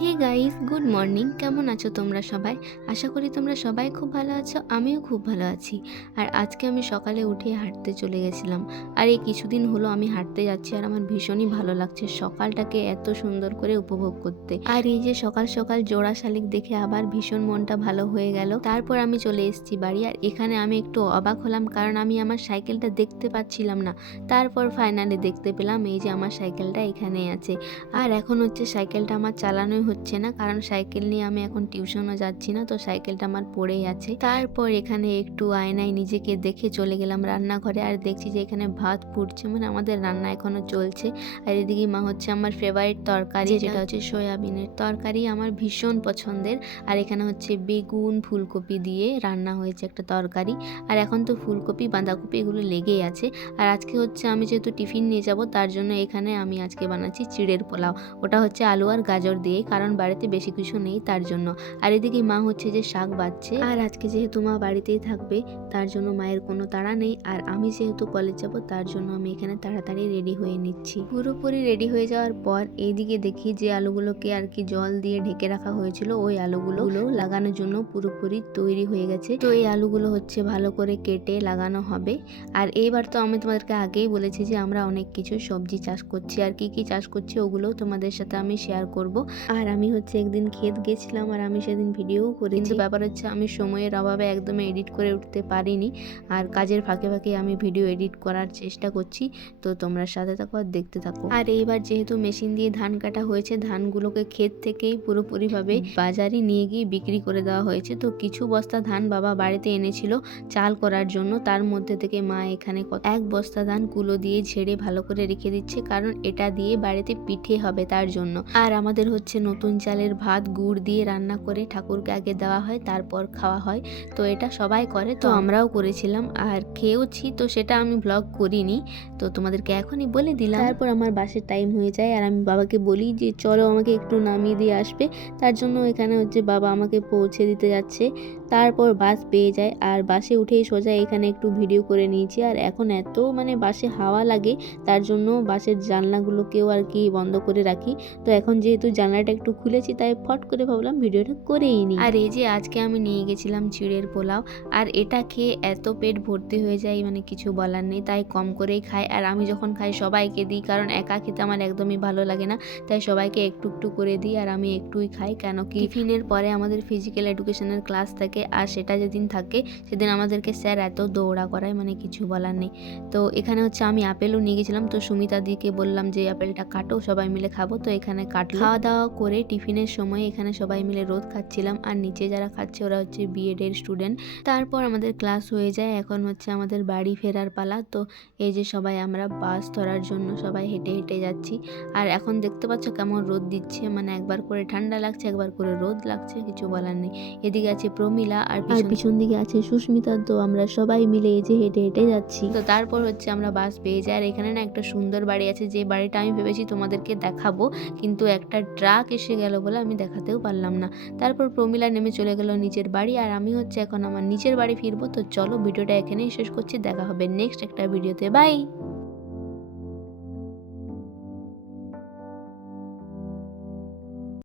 Hey guys, good morning. কেমন আছো তোমরা সবাই? আশা করি তোমরা সবাই খুব ভালো আছো। আমিও খুব ভালো আছি। আর আজকে আমি সকালে উঠে হাঁটতে চলে গেছিলাম। আর এই কিছুদিন হলো আমি হাঁটতে যাচ্ছি আর আমার ভীষণই ভালো লাগছে সকালটাকে এত সুন্দর করে উপভোগ করতে। আর এই যে সকাল সকাল জোড়া শালিক দেখে আবার ভীষণ মনটা ভালো হয়ে গেল। তারপর আমি চলে এসেছি বাড়ি। আর এখানে আমি একটু অবাক হলাম, কারণ আমি আমার সাইকেলটা দেখতে পাচ্ছিলাম না। তারপর ফাইনালি দেখতে পেলাম এই যে আমার সাইকেলটা এখানে আছে। আর এখন হচ্ছে সাইকেলটা আমার চালানোই হচ্ছে না, কারণ সাইকেল নিয়ে আমি এখন টিউশনও যাচ্ছি না, তো সাইকেলটা আমার পড়েই আছে। তারপর এখানে একটু আয়নায় নিজেকে দেখে চলে গেলাম রান্নাঘরে। আর দেখছি যে এখানে ভাত ফুটছে, মানে আমাদের রান্না এখনো চলছে। আর এদিকে মা হচ্ছে আমার ফেভারিট তরকারি, যেটা হচ্ছে সয়াবিনের তরকারি, আমার ভীষণ পছন্দের। আর এখানে হচ্ছে বেগুন ফুলকপি দিয়ে রান্না হয়েছে একটা তরকারি। আর এখন তো ফুলকপি বাঁধাকপি এগুলো লেগেই আছে। আর আজকে হচ্ছে আমি যেহেতু টিফিন নিয়ে যাব, তার জন্য এখানে আমি আজকে বানাচ্ছি চিড়ের পোলাও। ওটা হচ্ছে আলু আর গাজর দিয়ে, কারণ বাড়িতে বেশি কিছু নেই তার জন্য। আর এদিকে মা হচ্ছে যে শাক বাচ্ছে। আর আজকে যেহেতু মা বাড়িতেই থাকবে, তার জন্য মায়ের কোনো তাড়া নেই। আর আমি যেহেতু কলেজ যাব, তার জন্য আমি এখানে তাড়াতাড়ি রেডি হয়ে নিচ্ছি। পুরোপুরি রেডি হয়ে যাওয়ার পর এইদিকে দেখি যে আলুগুলোকে আর কি জল দিয়ে ঢেকে রাখা হয়েছিল, ওই আলুগুলো লাগানোর জন্য পুরোপুরি তৈরি হয়ে গেছে। তো এই আলুগুলো হচ্ছে ভালো করে কেটে লাগানো হবে। আর এইবার তো আমি তোমাদেরকে আগেই বলেছি যে আমরা অনেক কিছু সবজি চাষ করছি, আর কি কি চাষ করছি ওগুলোও তোমাদের সাথে আমি শেয়ার করব। আর আমি হচ্ছে একদিন ক্ষেত গেছিলাম, আর আমি সেদিন ভিডিওও করেছি। কিন্তু ব্যাপার হচ্ছে আমি সময়ের অভাবে একদমই এডিট করে উঠতে পারিনি। আর কাজের ফাঁকে ফাঁকে আমি ভিডিও এডিট করার চেষ্টা করছি, তো তোমরা সাথে থাকো আর দেখতে থাকো। আর এইবার যেহেতু মেশিন দিয়ে ধান কাটা হয়েছে, ধানগুলোকে ক্ষেত থেকেই পুরোপুরিভাবে বাজারে নিয়ে গিয়ে বিক্রি করে দেওয়া হয়েছে। তো কিছু বস্তা ধান বাবা বাড়িতে এনেছিল চাল করার জন্য, তার মধ্যে থেকে মা এখানে এক বস্তা ধান কুলো দিয়ে ঝেড়ে ভালো করে রেখে দিচ্ছে, কারণ এটা দিয়ে বাড়িতে পিঠে হবে তার জন্য। আর আমাদের হচ্ছে নতুন চালের ভাত গুড় দিয়ে রান্না করে ঠাকুরকে আগে দেওয়া হয়, তারপর খাওয়া হয়। তো এটা সবাই করে, তো আমরাও করেছিলাম আর খেয়েওছি। তো সেটা আমি ব্লগ করিনি, তো তোমাদেরকে এখনই বলে দিলাম। তারপর আমার বাসের টাইম হয়ে যায়, আর আমি বাবাকে বলি যে চলো আমাকে একটু নামিয়ে দিয়ে আসবে। তার জন্য এখানে হচ্ছে বাবা আমাকে পৌঁছে দিতে যাচ্ছে। তারপর বাস পেয়ে যায়, আর বাসে উঠেই সোজা এখানে একটু ভিডিও করে নিয়েছি। আর এখন এত মানে বাসে হাওয়া লাগে, তার জন্য বাসের জানলাগুলোকেও আর কি বন্ধ করে রাখি। তো এখন যেহেতু জানলাটা একটু খুলেছি, তাই ফট করে ভাবলাম ভিডিওটা করেই নিই। আর এই যে আজকে আমি নিয়ে গেছিলাম চিড়ের পোলাও, আর এটা খেয়ে এত পেট ভর্তি হয়ে যায়, মানে কিছু বলার নেই। তাই কম করেই খাই, আর আমি যখন খাই সবাইকে দিই, কারণ একা খেতে আমার একদমই ভালো লাগে না। তাই সবাইকে একটু একটু করে দিই, আর আমি একটুই খাই। কেন কি টিফিনের পরে আমাদের ফিজিক্যাল এডুকেশনের ক্লাস থাকে, আর সেটা যেদিন থাকে সেদিন আমাদেরকে স্যার এত দৌড়া করায়, মানে কিছু বলার নেই। তো এখানে হচ্ছে আমি আপেলও নিয়ে গেছিলাম, তো সুমিতা দিকে বললাম যে আপেলটা কাটো, সবাই মিলে খাবো। তো এখানে কাটলো। খাওয়া দাওয়া করে টিফিনের সময় এখানে সবাই মিলে রোদ খাচ্ছিলাম, আর নিচে যারা খাচ্ছে ওরা হচ্ছে বিএড এর স্টুডেন্ট। তারপর আমাদের ক্লাস হয়ে যায়, এখন হচ্ছে আমাদের বাড়ি ফেরার পালা। তো এই যে সবাই আমরা বাস ধরার জন্য সবাই হেঁটে হেঁটে যাচ্ছি। আর এখন দেখতে পাচ্ছ কেমন রোদ দিচ্ছে, মানে একবার করে ঠান্ডা লাগছে, একবার করে রোদ লাগছে, কিছু বলার নেই। এদিকে আছে প্রমিলা, আর পিছন দিকে আছে সুস্মিতা। তো আমরা সবাই মিলে এই যে হেঁটে হেঁটে যাচ্ছি। তো তারপর হচ্ছে আমরা বাস পেয়ে যাই। আর এখানে না একটা সুন্দর বাড়ি আছে, যে বাড়িটা আমি ভেবেছি তোমাদেরকে দেখাবো, কিন্তু একটা ট্রাক এসে গেল বলে আমি দেখাতেও পারলাম না। তারপর প্রমিলা নেমে চলে গেল নিচের বাড়ি, আর আমি হচ্ছে এখন আমার নিচের বাড়ি ফিরবো। তো চলো ভিডিওটা এখানেই শেষ করছি, দেখা হবে নেক্সট একটা ভিডিওতে। বাই।